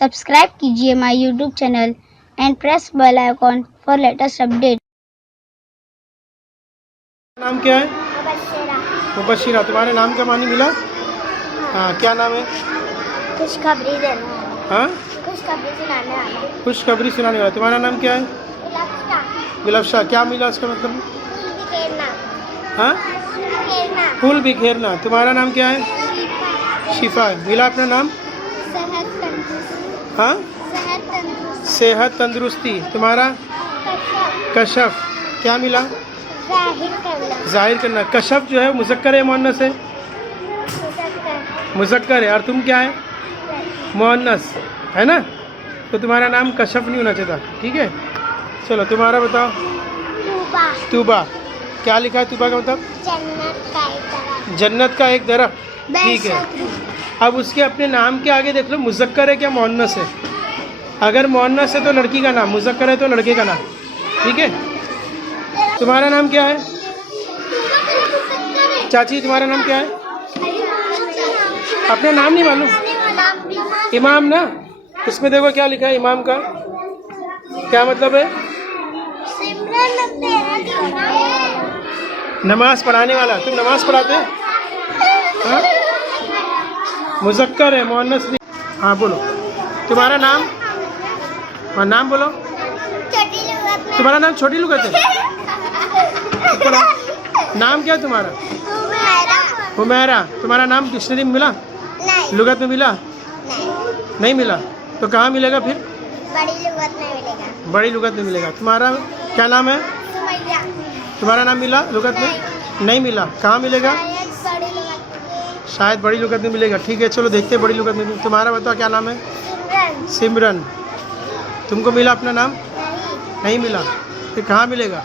Subscribe कीजिए my YouTube channel and press bell icon for latest update. नाम क्या है? मुबशिरा। तुम्हारे नाम का मानी मिला? हाँ, क्या नाम है? खुशखबरी देना। हाँ, खुशखबरी सुनाने वाला। खुशखबरी सुनाने वाला। तुम्हारा नाम क्या है? विलफ्शा। क्या मिला इसका मतलब? हाँ, फूल बिखेरना। तुम्हारा नाम क्या है? शिफा। मिला अपना नाम? हाँ, सेहत तंदुरुस्ती। तुम्हारा? कशफ। क्या मिला? जाहिर करना। कशफ जो है मुज़क्कर है मुअन्नस है? मुज़क्कर है। और तुम क्या है? मुअन्नस है ना, तो तुम्हारा नाम कशफ नहीं होना चाहिए था। ठीक है, चलो तुम्हारा बताओ। तूबा। क्या लिखा है तूबा का मतलब? जन्नत का एक दरख्त। ठीक है, अब उसके अपने नाम के आगे देख लो मुज़क्कर है क्या मुअन्नस है। अगर मुअन्नस है तो लड़की का नाम, मुज़क्कर है तो लड़के का नाम। ठीक है, तुम्हारा नाम क्या है? चाची तुम्हारा नाम क्या है? अपना नाम नहीं मालूम? इमाम ना, इसमें देखो क्या लिखा है इमाम का, क्या मतलब है? नमाज पढ़ाने वाला। तुम नमाज पढ़ाते हो? हाँ, मुज़क्कर है मुअन्नस नहीं। हाँ बोलो तुम्हारा नाम। हाँ नाम बोलो। तुम्हारा नाम छोटी लुगत है? नाम क्या है तुम्हारा? हुमैरा। तुम्हारा नाम डिक्शनरी में मिला? लुगत में मिला? नहीं मिला तो कहाँ मिलेगा फिर? बड़ी लुगत में मिलेगा। बड़ी लुगत में मिलेगा। तुम्हारा क्या नाम है? तुम्हारा नाम मिला लुगत में? नहीं मिला। कहाँ मिलेगा? शायद बड़ी लुगत में मिलेगा। ठीक है, चलो देखते हैं बड़ी लुगत में। तुम्हारा बताओ क्या नाम है? सिमरन। तुमको मिला अपना नाम? नहीं मिला, फिर कहाँ मिलेगा?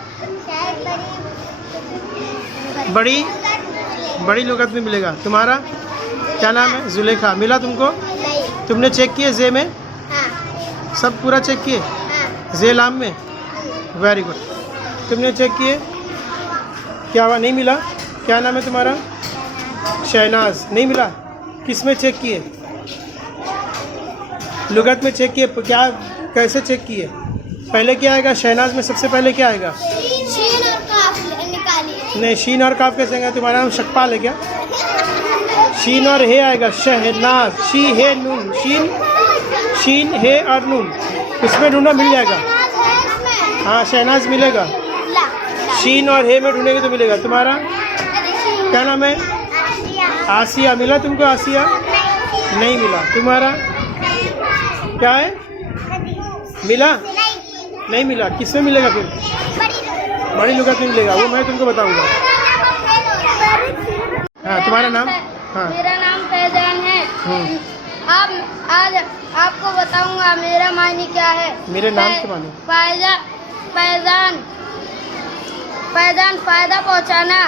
बड़ी लुगत में मिलेगा। तुम्हारा क्या नाम है? जुलेखा। मिला तुमको? तुमने चेक किए जे में? सब पूरा चेक किए? जे लाम में? Very good. तुमने चेक किए? क्या हुआ? नहीं मिला। क्या नाम है तुम्हारा? शहनाज। नहीं मिला। किस में चेक किए? लुगत में चेक किए? क्या कैसे चेक किए? पहले क्या आएगा? शहनाज में सबसे पहले क्या आएगा? शीन और काफ निकालिए। नहीं, शीन और काफ कैसे आएगा? तुम्हारा नाम शकपाल है क्या? शीन और हे आएगा। शहनाज। शी हे नून। शीन हे और नून, इसमें ढूंढना मिल जाएगा। हाँ, शहनाज मिलेगा। शीन और हे में ढूंढेंगे तो मिलेगा। तुम्हारा क्या नाम है? आसिया। मिला तुमको आसिया? नहीं मिला। तुम्हारा क्या है? मिला? नहीं मिला। किसमें मिलेगा फिर? बड़ी लुगत में मिलेगा, वो मैं तुमको बताऊंगा। हाँ, तुम्हारा नाम? हाँ, मेरा नाम फैजान है। आज आपको बताऊंगा मेरा मायने क्या है। मेरे नाम के माने? फैजान फायदा पहुंचाना।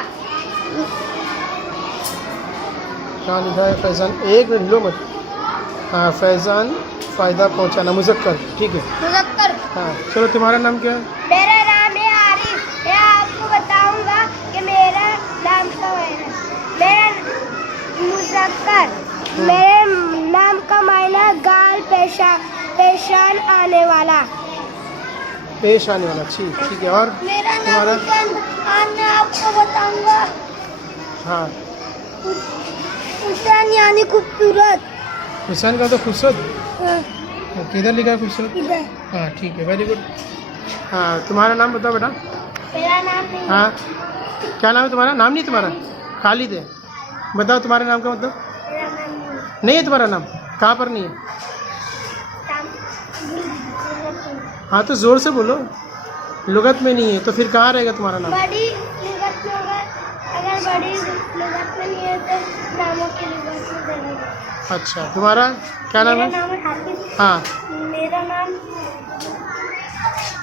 क्या लिखा है? फैजान। एक मिनट लो मत। हाँ, फैजान फ़ायदा पहुंचाना। मुज़क्कर। ठीक है, मुज़क्कर। हाँ चलो तुम्हारा नाम क्या है? मेरा नाम है आरिफ। मैं आपको बताऊंगा कि मेरा नाम क्या है। मेरा मुज़क्कर। मेरे नाम का मायना गाल पेशान आने वाला। पेश आने वाला। ठीक है, और मेरा तुम्हारा? आज मैं आपको बताऊंगा हाँ, हुसैन यानी खूबसूरत। हुसैन का तो खूबसूरत। किधर लिखा है खूबसूरत? इधर। हाँ ठीक है, वेरी गुड। हाँ, तुम्हारा नाम बताओ बेटा। मेरा नाम नहीं। हाँ, क्या नाम है तुम्हारा? नाम नहीं तुम्हारा? खालिद है। बताओ तुम्हारे नाम का मतलब? मेरा नाम नहीं है तुम्हारा नाम? कहाँ पर नहीं है? हाँ तो ज़ोर से बोलो। लुगत में नहीं है तो फिर कहाँ रहेगा तुम्हारा नाम? बड़ी लुगत में होगा। अगर बड़ी लुगत में नहीं है तो नामों की लुगत में रहेगा। अच्छा, तुम्हारा क्या नाम मेरा है? नाम है हाफिज। हाँ, मेरा नाम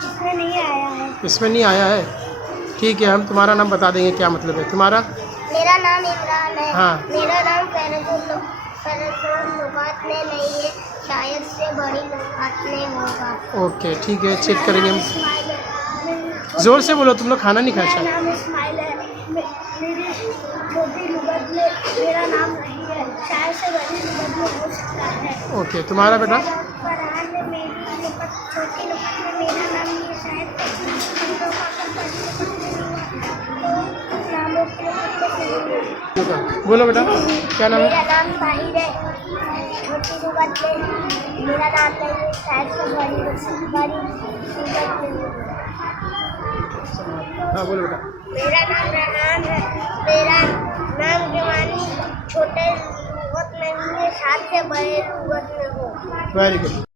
इसमें नहीं आया है। इसमें नहीं आया है। ठीक है, हम तुम्हारा नाम बता देंगे क्या मतलब है तुम्हारा। मेरा नाम इमरान है। हाँ। मेरा नाम फैज़ुल लुगात में नहीं है, शायद से बड़ी लुगात में होगा। ओके ठीक है, चेक करेंगे हम। ज़ोर से बोलो, तुम लोग खाना नहीं खाए मेरा शायद। नाम इस्माइल है। मेरी छोटी लुगत में मेरा नाम नहीं है, शायद से बड़ी लुगत में हो सकता है। ओके, तुम्हारा बेटा? मेरा बोलो बेटा क्या नाम है? मेरा नाम साहिर है। छोटी लुगत में मेरा नाम नहीं है, शायद से बड़ी लुगत में। हाँ बोलो बेटा। मेरा नाम रेहान है। मेरा नाम के मानी छोटे लुगत में नहीं है, साथ से बड़े लुगत में हो। Very good.